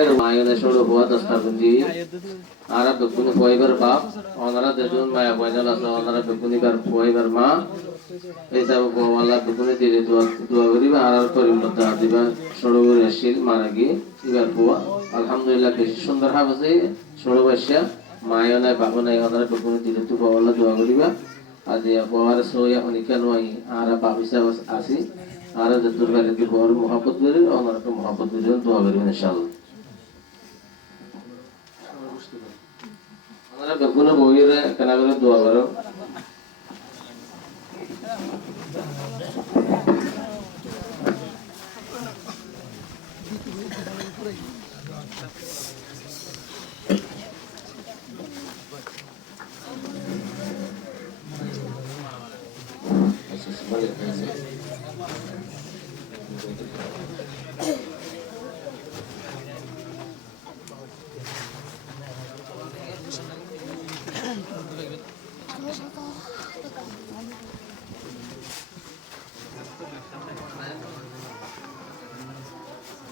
এর মায়নে দস্তা বুঝি আর বেগুনি পয়বার বাপ ওনারা দেখুন মায়া পয়দাল আছে ওনারা বেগুনি বার পয়বার মা। এই সব গোওয়ালা বেগুনি দিলে দোয়া দোয়া করিবা, আর করিম দিবা। সরু করে শিল মারা গিয়ে এবার বুয়া আলহামদুলিল্লাহ, বেশি সুন্দর হাবছে সরু বাসা মায়ও নাই বাবু নাই ওনারা বেগুনি দিলে তো গোওয়ালা দোয়া করিবা। আর যে গোয়ার সইয়া হনি কেন আই, আর হিসাব আসি আর দুর্গা যদি বড় মহাপত করে ওনারা তো মহাপত করে দোয়া করবেন ইনশাআল্লাহ। ওনারা বেগুনে বইরে কেনা করে দোয়া করো।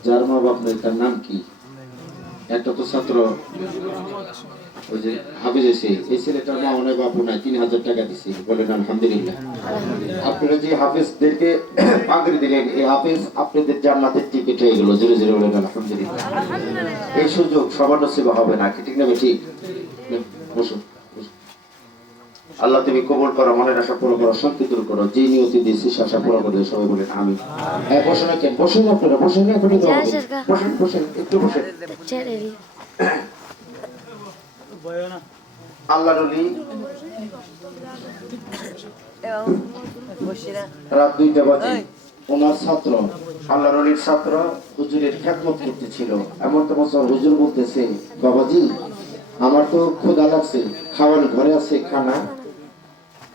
যার মা বাপ নেই, তার নাম কি? একটা তো ছাত্র। ওই যে এই ছেলেটার মা অনেক নাই, তিন হাজার টাকা দিছে। বলেন, আলহামদুলিল্লাহ। আপনারা যে হাফিজদেরকে পাগড়ি দিলেন, এই হাফিজ আপনাদের জান্নাতের টিকিট হয়ে গেল। জোরে জোরে বলেন, আলহামদুলিল্লাহ। এই সুযোগ সবার নসিবে হবে না, কি ঠিক না ঠিক। আল্লাহ তুমি কবুল করো মনের আশা পুরো করো শান্তি দূর করো যে নিয়তি দিয়েছি সে আশা পুরো করে সবাই বলেন আমি হ্যাঁ বসুন না কেন? আপনারা বসুন না এখনই হবে। বসুন বসুন একটু বসুন। দিই আল্লাহ রলি রাত দুইটা বাজে। ওনার ছাত্র আল্লাহ রলির ছাত্র হুজুরের খ্যাতমত করতেছিল। এমন তো বছর হুজুর বলতেছে বাবাজি আমার তো ক্ষুধা লাগছে খাওয়ার ঘরে আছে খানা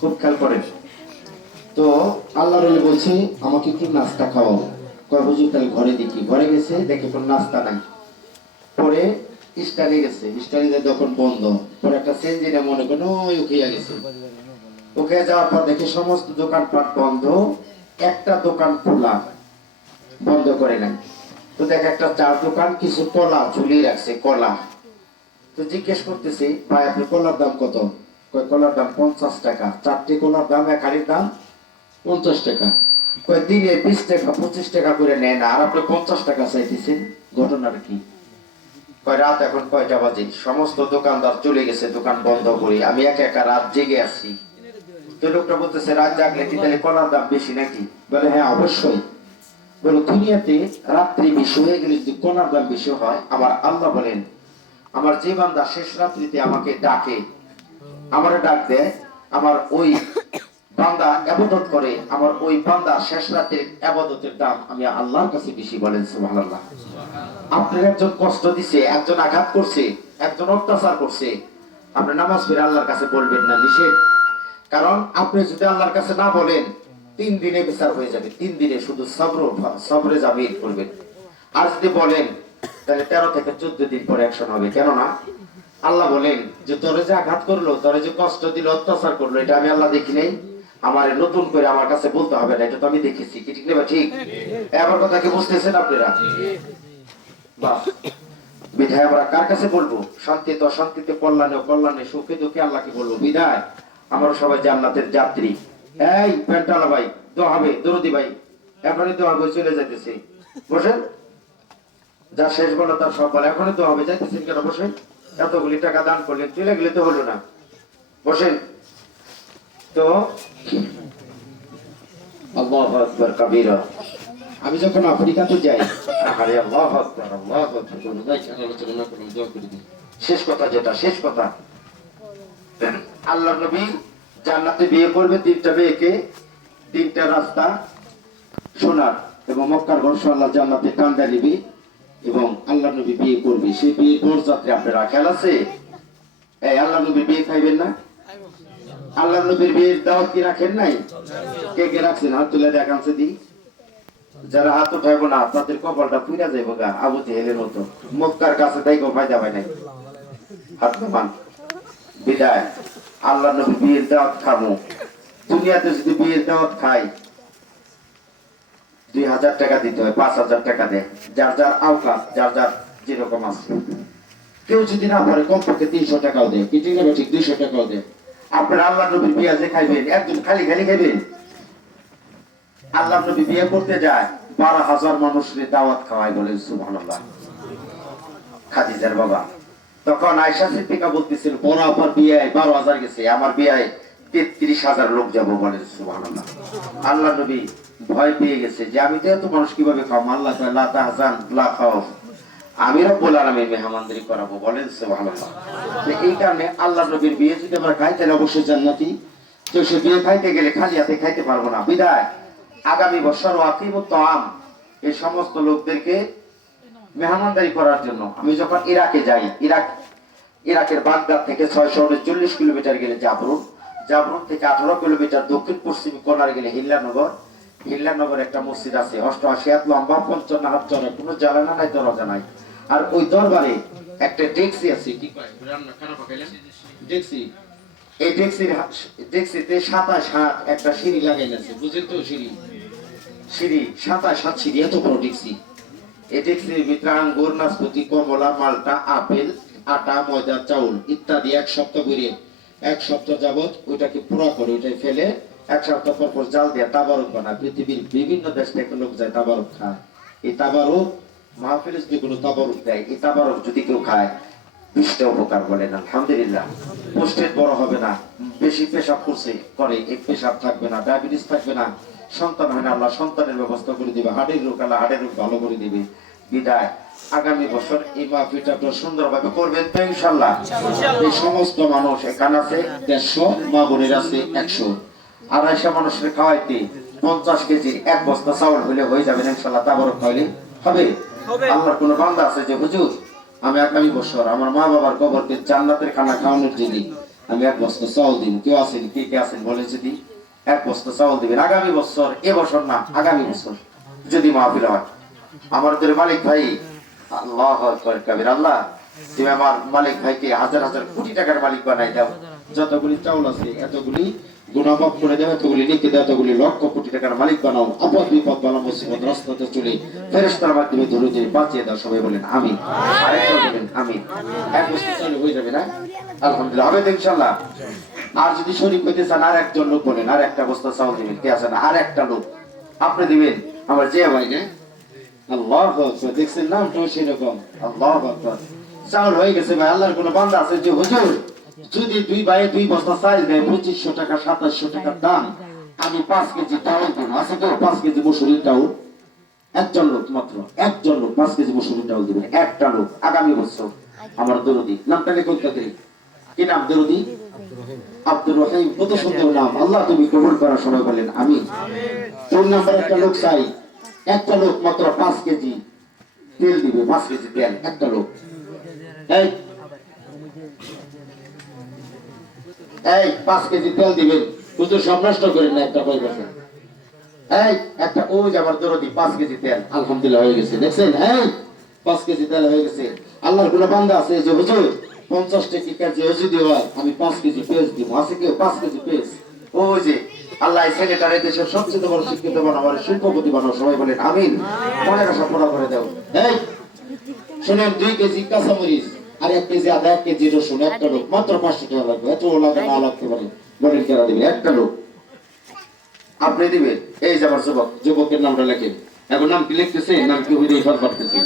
খুব খেয়াল করেন। তো আল্লাহ রলি বলছে, আমাকে একটু নাস্তা খাওয়াও। কয় তাহলে ঘরে দেখি। ঘরে গেছে, দেখে কোনো নাস্তা নাই। পরে স্টাডি গেছে। স্টাডিতে তখন বন্ধ, পরে একটা সেঞ্জিনে মনে করেন, ওই উঠিয়া গেছে। ওকে যাওয়ার পর দেখে সমস্ত দোকানপাট বন্ধ, একটা দোকান খোলা, বন্ধ করে নাই। তো দেখে একটা চার দোকান কিছু কলা ঝুলিয়ে রাখছে, কলা। তো জিজ্ঞেস করতেছি, ভাই আপনি কলার দাম কত? কয়, কলার দাম পঞ্চাশ টাকা। চারটি কলার দাম, এক হাড়ির দাম পঞ্চাশ টাকা। কয়, দিনে বিশ টাকা, পঁচিশ টাকা করে নেয় না। আর আপনি পঞ্চাশ টাকা চাইতেছেন। ঘটনাটা কি? কয়, রাত এখন কয়টা বাজে? সমস্ত দোকানদার চলে গেছে, দোকান বন্ধ করে। আমি একা একা রাত জেগে আছি। তো লোকটা বলতেছে, রাত জাগলে কি তাহলে কলার দাম বেশি নাকি? বলে হ্যাঁ অবশ্যই। বলো, দুনিয়াতে রাত্রি বেশি হয়ে গেলে যদি কলার দাম বেশি হয় আমার আল্লাহ বলেন, আমার যে বান্দা শেষ রাত্রিতে আমাকে ডাকে আমারে ডাক দেয় আমার ওই বান্দা আবাদত করে, আমার ওই বান্দা শেষ রাতের আবাদতের দাম আমি আল্লাহর কাছে বেশি বলেন, সুবহানাল্লাহ। আপনার একজন কষ্ট দিছে, একজন আঘাত করছে, একজন অত্যাচার করছে। আপনি নামাজ পড়ে আল্লাহর কাছে বলবেন না, নিষেধ। কারণ আপনি যদি আল্লাহর কাছে না বলেন, তিন দিনে বিচার হয়ে যাবে। তিন দিনে শুধু সবর, সবরে জামিন করবেন। আর যদি বলেন, তাহলে তেরো থেকে চোদ্দ দিন পরে অ্যাকশন হবে। কেননা আল্লাহ বলেন যে তোরে যে আঘাত করল, তোরে যে কষ্ট দিল, অত্যাচার করল, এটা আমি আল্লাহ দেখি নাই। আমার নতুন করে আমার কাছে বলতে হবে না, এটা তো আমি দেখেছি, কি ঠিক নেবা ঠিক? এবার কথা কি বুঝতেছেন আপনারা? বাহ। বিধায় আমরা কার কাছে বলব? শান্তিতে, অশান্তিতে, কল্যাণে কল্যাণে সুখে দুঃখে আল্লাহকে বলব। আমরা সবাই জান্নাতের যাত্রী। এই, প্যান্টালা ভাই, দোয়া হবে, দরদি ভাই, এখনই দোয়া হবে, চলে যাইতেছে। বসেন। যা শেষ বলো তার সব বলে, এখনই দোয়া হবে, যাইতেছেন কেন? বসেন। এতগুলি টাকা দান করলেন, চলে গেলে তো হলো না। বসেন। তো আমি যখন আফ্রিকাতে যাই শেষ কথা যেটা, শেষ কথা। আল্লাহ নবী জান্নাতে বিয়ে করবে তিনটা মেয়েকে, তিনটা রাস্তা, সোনার এবং মক্কার ঘর আল্লাহ জান্নাতে কান্দা নিবি এবং আল্লাহ নবী বিয়ে করবি। সেই বিয়ে বরযাত্রী আপনারা খেয়াল আছে? এই আল্লাহ নবী বিয়ে খাইবেন না? আল্লাহ নবীর বিয়ের দাওয়াত কি রাখেন নাই? কে কে রাখছেন? হাত তুলে দেখানছে দি। যারা হাত উঠাইব না তাদের কপালটা পুইরা যাইব গা, আবু জেহেলের মতো। মক্কার কাছে তাই কো ফায়দা পায় নাই। হাত নামান। বিদায়। আল্লাহ নবী বিয়ের দাওয়াত খাব দুনিয়াতে যদি বিয়ের দাওয়াত খাই দুই হাজার টাকা দিতে হয়, পাঁচ হাজার টাকা দেয়। যার যার যার যার যেরকম আছে। কেউ যদি না পারে, কমপক্ষে তিনশো টাকাও দেয়। কি ঠিক ঠিক দুইশো টাকাও দেয়। আপনার আল্লাহ বিয়া খাইবেন খালি খালি খাইবেন। আল্লাহ নবী বিয়ে করতে যায়, বারো হাজার দাওয়াত খাওয়াই বলেন সুবহানাল্লাহ। খাদিজার বাবা। তখন আয়সা সিদ্দিকা বলতেছিল, বড় আপার বিয়ায় বারো হাজার গেছে, আমার বিয়ায় তেত্রিশ হাজার লোক যাব সুবহানাল্লাহ। আল্লাহ নবী ভয় পেয়ে গেছে যে, আমি তো এত মানুষ কীভাবে খাও আল্লাহ লা তাহজান, লা খাও আমি রব্বুল আলামিন মেহমানদারি করাবো বলেন তো এই কারণে আল্লাহ নবীর বিয়ে যদি আমরা খাই, তাহলে অবশ্যই জান্নাতি। তো সে বিয়ে খাইতে গেলে খালি হাতে খাইতে পারব না। বিদায়। আগামী বছর ওয়াকিমুত আম এই সমস্ত লোকদেরকে মেহমানদারি করার জন্য। আমি যখন ইরাকে যাই, ইরাক, ইরাকের বাগদাদ থেকে ছয়শো উনচল্লিশ কিলোমিটার গেলে জাবরুন। জাবরুন থেকে আঠারো কিলোমিটার দক্ষিণ পশ্চিম কোনার গেলে হিল্লানগর। হিল্লানগর একটা মসজিদ আছে অষ্টআশি হাত লম্বা পঞ্চান্ন হাত চড়া কোনো জ্বালানা নাই দরজা নাই। আর ওই দরবারে একটা ডেক্সি আছে কি কয়? রান্না খানা পাকাইলেন? ডেক্সি। এই ডেক্সির ডেক্সিতে সাতাশ হাত একটা সিঁড়ি লাগাই আছে বুঝেন তো সিঁড়ি। সিঁড়ি সাতাশ হাত সিঁড়ি এত বড় ডেক্সি। এই ডেক্সির ভিতরে আঙ্গুর নাশপাতি কমলা মালটা আপেল আটা ময়দা চাউল ইত্যাদি এক সপ্তাহ করে এক সপ্তাহ যাবত ওইটাকে পুরা করে ওইটাই ফেলে, এক সপ্তাহ পর পর জাল দিয়ে তাবারক বানায়। পৃথিবীর বিভিন্ন দেশ থেকে লোক যায় তাবারক খায়। এই তাবারক কোনো তাবারক দেয়, এই তাবারক যদি কেউ খায় বিশটা উপকার বলেন আলহামদুলিল্লাহ। পোস্টেট বড় হবে না, বেশি পেশাব করছে, করে, এই পেশাব থাকবে না, ডায়াবেটিস থাকবে না, সন্তান হয় না, আল্লাহ সন্তানের ব্যবস্থা করে দিবে, হাড়ের রোগ আল্লাহ হাড়ের রোগ ভালো করে দিবে। বিদায়। আগামী বছর এই মাহফিলটা আপনারা সুন্দরভাবে করবেন তো ইনশাল্লাহ এই সমস্ত মানুষ এখানে আছে দেড়শো মা বোনের আছে একশো। আড়াইশো মানুষের খাওয়াইতে পঞ্চাশ কেজি এক বস্তা চাউল হলে হয়ে যাবে ইনশাল্লাহ তারপর খাইলে হবে। আল্লাহর কোনো বান্দা আছে যে হুজুর আমি আগামী বছর আমার মা বাবার কবরকে জান্নাতের খানা খাওয়ানোর জন্য আমি এক বস্তা চাউল দিন কেউ আছেন কে কে আছেন বলেন যদি। এক বস্তা চাউল দিবেন। আগামী বছর এ বছর না আগামী বছর যদি মাহফিল হয়। আমার মালিক ভাই, আল্লাহ কাবির আল্লাহ। তুমি আমার মালিক ভাইকে হাজার হাজার কোটি টাকার মালিক বানাই দাও। যতগুলি চাউল আছে, এতগুলি আলহামদুলিল্লাহ আর যদি শরীর হইতে চান, আর একজন লোক বলেন, আর একটা বস্তা চাউল দিবেন, কে আছে না? আর একটা লোক। আপনি দিবেন, আমার যে ভাই না। আল্লাহ দেখছেন নামটাও সেরকম। আল্লাহ চাউল হয়ে গেছে ভাই আল্লাহর কোনো বান্দা আছে যে হুজুর যদি দুই দুই বস্তা চাল দেয় পঁচিশশো টাকা সাতাশশো টাকার দাম আমি পাঁচ কেজি চাউল দেবো। আছে তো পাঁচ কেজি মসুরির চাউল একজন লোক মাত্র একজন লোক পাঁচ কেজি মসুরির চাউল দেবেন একটা লোক আগামী বছর। আমার দরদি নামটা লেখক তাদের কি নাম দরদি? আব্দুর রহিম। কত সুন্দর নাম। আল্লাহ তুমি কবুল করার সময় বলেন আমি তোর নাম্বার একটা লোক চাই। একটা লোক মাত্র পাঁচ কেজি তেল দিবে, পাঁচ কেজি তেল, একটা লোক। এই পাঁচ কেজি তেল দিবেন। হুজুর সব নষ্ট করেন না একটা কয় বছর। এই, একটা যাবার পাঁচ কেজি তেল, আলহামদুলিল্লাহ হয়ে গেছে। দেখছেন? এই, পাঁচ কেজি তেল হয়ে গেছে। আল্লাহর কোনো বান্দা আছে যে হুজুর, পঞ্চাশ টাকা যে যদি হয়, আমি পাঁচ কেজি পেঁয়াজ দিব। আছে কেউ পাঁচ কেজি পেঁয়াজ। ও যে আল্লাহ এই ছেলেটারে দেশের সবচেয়ে বড় শিক্ষিত বানাবার শিল্পপতি বানাও, সবাই বলেন, আমিন। মনের আশা পুরা করে দাও। শুনেন, দুই কেজি কাঁচামরিচ আর এক কেজি আদা, এক কেজি রসুন, একটা লোক, মাত্র পাঁচশো টাকা লাগবে। এত লাগবে না লাগতে পারে। বলেন কেনা দিবেন একটা লোক। আপনি দিবেন? এই যে আমার যুবক, যুবকের নামটা লেখেন। এখন নাম কি লিখতেছে? নাম কি হইতে ফল করতেছে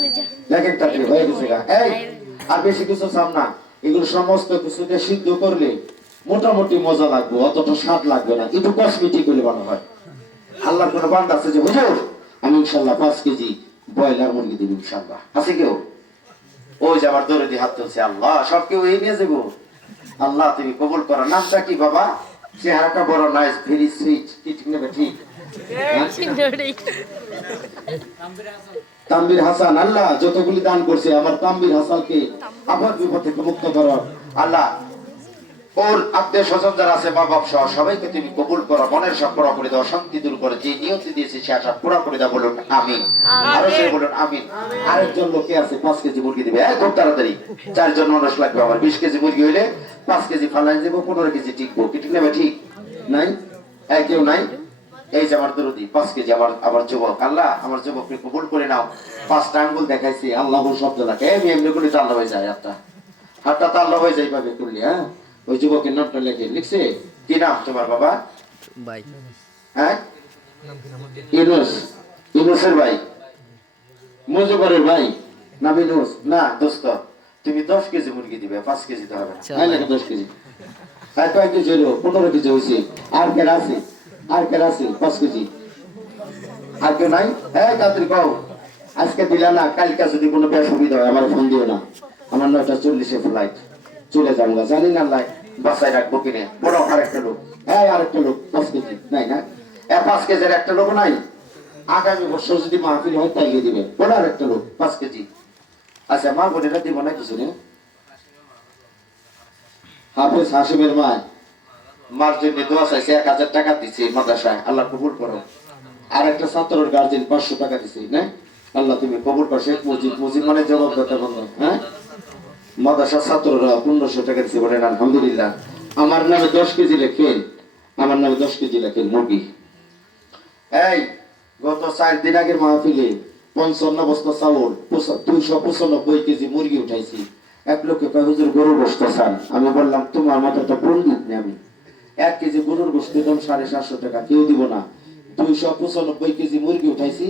লেখেন চাকরি হয়ে গেছে আর বেশি কিছু চাম না। এগুলো সমস্ত কিছুকে সিদ্ধ করলে মোটামুটি মজা লাগবে, অতটা স্বাদ লাগবে না একটু কসমেটিক বলে বানানো হয়। আল্লাহর কোনো বান্দা আছে যে, হুজুর, আমি ইনশাল্লাহ পাঁচ কেজি ব্রয়লার মুরগি দিব ইনশাল্লাহ। আছে কেউ? ওই যে আমার দৌড়ে দিয়ে হাত তুলছে, আল্লাহ, সব কেউ এই নিয়ে যাব? আল্লাহ, তুমি কবুল করো। নামটা কি বাবা? চেহারাটা বড় নাইস ভেরি সুইট কি ঠিক নেবে, ঠিক? হ্যাঁ? তাম্বির হাসান, আল্লাহ, যতগুলি দান করছে, আমার তাম্বির হাসানকে আবার বিপদ থেকে মুক্ত করো। আল্লাহ ওর আত্মীয় স্বজন যারা আছে মা বাপ সহ সবাইকে তুমি কবুল করো মনের সব পুরা করে দাও শান্তি দূর করে যে নিয়তি দিয়েছে সে আশা পুরা করে দাও বলুন আমিন। আরও সে বলুন আমিন। আরেকজন লোকে আছে পাঁচ কেজি মুরগি দিবে। খুব তাড়াতাড়ি। চারজন মানুষ লাগবে আমার। বিশ কেজি মুরগি হইলে পাঁচ কেজি ফালাই দেবো পনেরো কেজি টিকবো। কি ঠিক নেবে ঠিক? নাই? কেউ নাই? এই যে আমার দরদি পাঁচ কেজি আমার আমার যুবক। আল্লাহ আমার যুবককে কবুল করে নাও। পাঁচটা আঙ্গুল দেখাইছি আল্লাহ শব্দ লাগে। এমনি এমনি করে আল্লাহ হয়ে যায় হাতটা। হাতটা আল্লাহ হয়ে যায় এইভাবে করলি হ্যাঁ? ওই যুবকের নামটা লেখে লিখছে? কি নাম তোমার বাবা? বাই হ্যাঁ? ইউনুস ইউনুসের ভাই। মুজফরের ভাই। না ইউনুস না দোস্ত। তুমি দশ কেজি মুরগি দিবে পাঁচ কেজি তো হবে না। লেখা দশ কেজি? আর কয় কেজি হলো? পনেরো কেজি হয়েছে। আর আছে? আর কে আছে? পাঁচ কেজি। আর কেউ নাই? হ্যাঁ তাড়াতাড়ি কও। আজকে দিলা না কালকে যদি কোনো সুবিধা হয় আমার ফোন দিও না। আমার নয়টা চল্লিশে ফ্লাইট চলে যাব। জানি না লাই বাসায় রাখব কিনে বড় আরেকটা লোক। হ্যাঁ আরেকটা লোক পাঁচ কেজি। নাই না? পাঁচ কেজির একটা লোক নাই। আগামী বছর যদি মাহফিল হয়, তাইলে দিবে। বড় আরেকটা লোক, পাঁচ কেজি। আচ্ছা মা বোনেরা দিব না কিছু নেই হাফেজ হাসিমের মা। মার জন্য দোয়া চাইছে, এক হাজার টাকা দিছে মাদ্রাসায়। আল্লাহ কবুল করো। আর একটা ছাত্রের গার্জেন পাঁচশো টাকা দিছে, না? আল্লাহ তুমি কবুল করো, শেখ মুজিব। মুজিব মানে জবাবদাতা বন্ধ হ্যাঁ? মাদ্রাসা ছাত্ররা পনেরোশো টাকা দিছে বলেন আলহামদুলিল্লাহ। আমার নামে দশ কেজি লেখেন, আমার নামে দশ কেজি লেখেন মুরগি। এই, গত চার দিন আগের মাহফিলে পঞ্চান্ন বস্তা চাউল দুইশো পঁচানব্বই কেজি মুরগি উঠাইছি। এক লোককে কয়, হুজুর, গরুর গোস্ত চান। আমি বললাম, তোমার মতো একটা পণ্ডিত নেই আমি। এক কেজি গরুর গোস্ত দাম সাড়ে সাতশো টাকা, কেউ দিব না। দুইশো পঁচানব্বই কেজি মুরগি উঠাইছি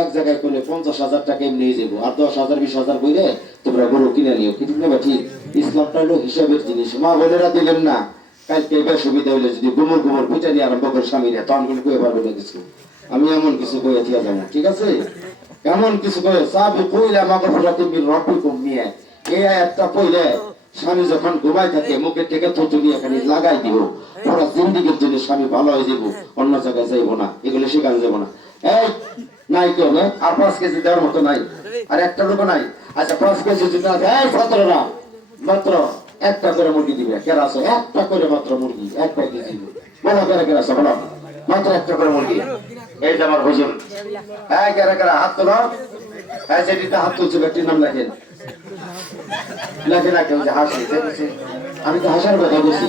এক জায়গায় করলে পঞ্চাশ হাজার টাকা এমনি যাব। আর দশ হাজার, বিশ হাজার বইলে তোমরা গরু কিনে নিও। কি ঠিক নেবে ঠিক ইসলামটা হলো হিসাবের জিনিস। মা বোনেরা দিলেন না। কালকে এবার সুবিধা হইলে, যদি গুমর গুমর পিটানি আরম্ভ করে স্বামীরা তখন গুলি কয়ে পারবে না কিছু। আমি এমন কিছু কয়ে দিয়া যাব ঠিক আছে? এমন কিছু কয়ে সাবি কইলে আমাকে ফেরাতে মিল রবি কমিয়ে এই একটা পইলে স্বামী যখন ঘুমাই থাকে, মুখের থেকে থতুলি এখানে লাগাই দিব। পুরো জিন্দিগির জন্য স্বামী ভালো হয়ে যাব, অন্য জায়গায় যাইবো না, এগুলো শেখানো যাব না। এই নাই কেউ, না? আর পাঁচ কেজি দেওয়ার মতো নাই। আর একটা লোক নাই। আচ্ছা পাঁচ কেজি যদি না দেয় ছাত্ররা মাত্র একটা করে মুরগি দিবে। কেরা একটা করে মাত্র মুরগি। একটা কেজি বলো কেরা কেরা আছে বলো। মাত্র একটা করে মুরগি। এই যে আমার হুজুর। হ্যাঁ কেরা কেরা হাত তোলো। হ্যাঁ সেটিতে হাত তুলছে, ব্যক্তির নাম লেখেন। লেখে কেউ যে হাসি আমি তো হাসার কথা বলছি।